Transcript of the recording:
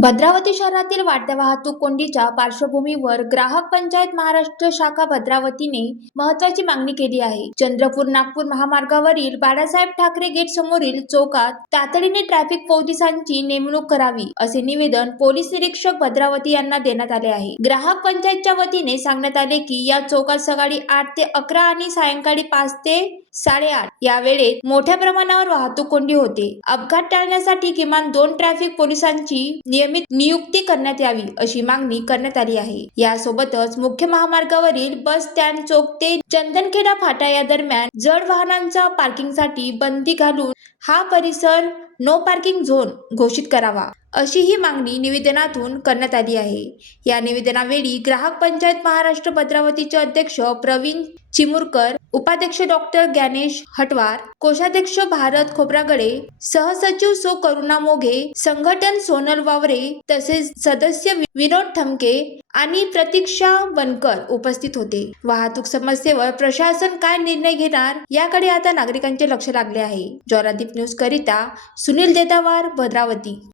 भद्रावती शहरातील वाढत्या वाहतूक कोंडीच्या पार्श्वभूमीवर ग्राहक पंचायत महाराष्ट्र शाखा भद्रावतीने महत्वाची मागणी केली आहे. चंद्रपूर नागपूर महामार्गावरील बाळासाहेब ठाकरे गेट समोरील चौकात तातडीने ट्रॅफिक पोलिसांची नेमणूक करावी असे निवेदन पोलीस निरीक्षक भद्रावती यांना देण्यात आले आहे. ग्राहक पंचायतच्या वतीने सांगण्यात आले की या चौकात सकाळी आठ ते अकरा आणि सायंकाळी पाच ते साडेआठ. या वेळेत मोठ्या प्रमाणावर वाहतूक कोंडी होते. अपघात टाळण्यासाठी किमान दोन ट्रॅफिक पोलिसांची नियमित नियुक्ती करण्यात यावी अशी मागणी करण्यात आली आहे. यासोबतच मुख्य महामार्गावरील बस स्टँड चौक ते चंदनखेडा फाटा या दरम्यान जड वाहनांचा पार्किंगसाठी बंदी घालून हा परिसर नो पार्किंग झोन घोषित करावा. अशी ही मागणी निवेदनातून करण्यात आली आहे. या निवेदनावेळी ग्राहक पंचायत महाराष्ट्र भद्रावतीचे अध्यक्ष प्रवीण चिमुरकर उपाध्यक्ष डॉक्टर ज्ञानेश हटवार कोषाध्यक्ष भारत खोब्रागडे सहसचिव सो करुणा मोघे संघटन सोनल वावरे तसेच सदस्य विनोद ठमके आणि प्रतीक्षा बनकर उपस्थित होते. वाहतूक समस्येवर प्रशासन काय निर्णय घेणार याकडे आता नागरिकांचे लक्ष लागले आहे. ज्वालादीप न्यूज करिता सुनील देतावार भद्रावती.